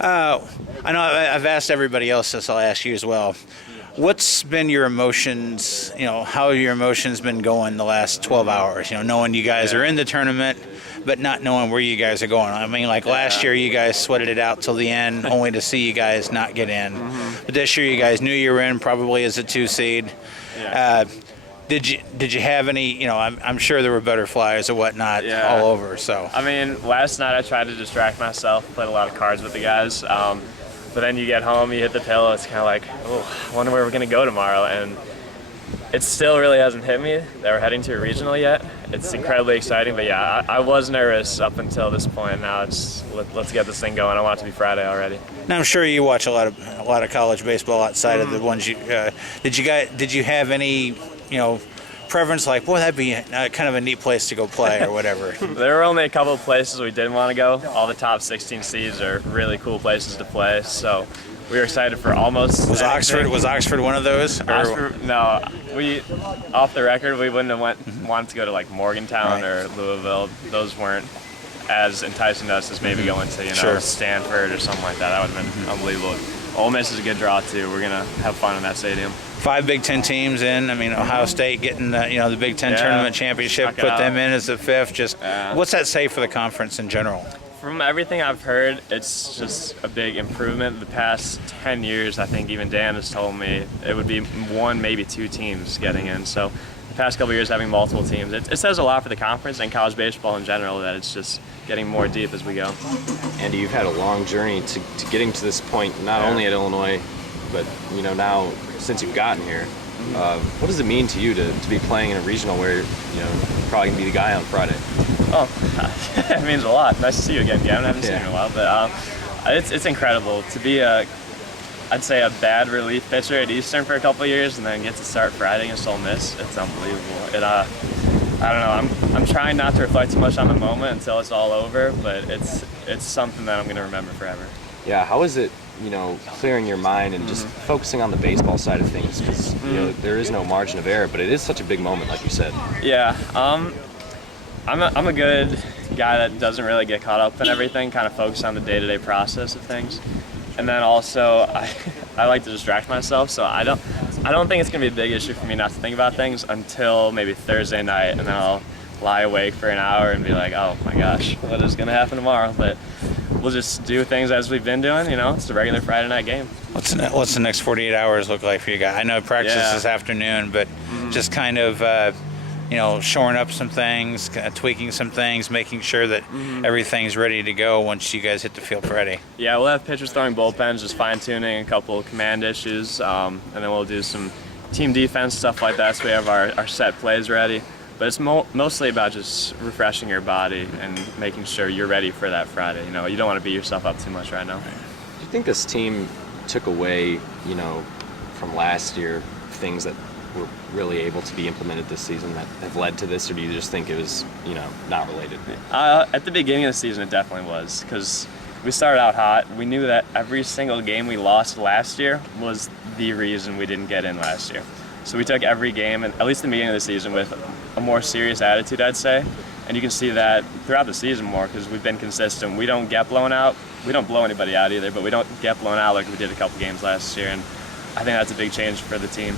I know I've asked everybody else this. I'll ask you as well. What's been your emotions? How have your emotions been going the last 12 hours? Knowing you guys are in the tournament, but not knowing where you guys are going. I mean, like last year, you guys sweated it out till the end, only to see you guys not get in. But this year, you guys knew you were in, probably as a 2 seed. Did you have any? I'm sure there were butterflies or whatnot all over. So I mean, last night I tried to distract myself, played a lot of cards with the guys. But then you get home, you hit the pillow. It's kind of like, oh, I wonder where we're gonna go tomorrow. And it still really hasn't hit me that we're heading to a regional yet. It's incredibly exciting, but yeah, I was nervous up until this point. Now it's let's get this thing going. I want it to be Friday already. Now I'm sure you watch a lot of college baseball outside of the ones you. Did you have any preference, like, boy, that'd be kind of a neat place to go play or whatever? There were only a couple of places we didn't want to go. All the top 16 seeds are really cool places to play, so we were excited for almost Was Oxford one of those? Oxford, no. We, off the record, we wouldn't have wanted to go to like Morgantown or Louisville. Those weren't as enticing to us as maybe going to Stanford or something like that. That would have been unbelievable. Ole Miss is a good draw too. We're gonna have fun in that stadium. 5 Big Ten teams in. I mean, Ohio State getting the Big Ten tournament championship, put them in as the 5th. Just what's that say for the conference in general? From everything I've heard, it's just a big improvement. The past 10 years, I think even Dan has told me it would be 1, maybe 2 teams getting in. So the past couple of years having multiple teams, it says a lot for the conference and college baseball in general, that it's just getting more deep as we go. Andy, you've had a long journey to getting to this point, not only at Illinois, but now since you've gotten here. What does it mean to you to be playing in a regional where you're probably gonna be the guy on Friday? Oh, it means a lot. Nice to see you again, Gavin. I haven't seen you in a while, but it's incredible to be I'd say a bad relief pitcher at Eastern for a couple of years and then get to start Friday against Ole Miss. It's unbelievable. I don't know. I'm trying not to reflect too much on the moment until it's all over, but it's something that I'm going to remember forever. Yeah. How is it, clearing your mind and just focusing on the baseball side of things? Because there is no margin of error, but it is such a big moment, like you said. Yeah. I'm a good guy that doesn't really get caught up in everything. Kind of focus on the day-to-day process of things. And then also, I like to distract myself, so I don't think it's gonna be a big issue for me not to think about things until maybe Thursday night, and then I'll lie awake for an hour and be like, oh my gosh, what is gonna happen tomorrow? But we'll just do things as we've been doing. It's the regular Friday night game. What's the next 48 hours look like for you guys? I know practice this afternoon, but just kind of shoring up some things, tweaking some things, making sure that everything's ready to go once you guys hit the field Friday. Yeah, we'll have pitchers throwing bullpens, just fine-tuning a couple of command issues, and then we'll do some team defense, stuff like that, so we have our set plays ready. But it's mostly about just refreshing your body and making sure you're ready for that Friday. You don't want to beat yourself up too much right now. Do you think this team took away, from last year, things that were really able to be implemented this season that have led to this, or do you just think it was, not related? At the beginning of the season, it definitely was, because we started out hot. We knew that every single game we lost last year was the reason we didn't get in last year. So we took every game, and at least the beginning of the season, with a more serious attitude, I'd say. And you can see that throughout the season more because we've been consistent. We don't get blown out. We don't blow anybody out either, but we don't get blown out like we did a couple games last year. And I think that's a big change for the team.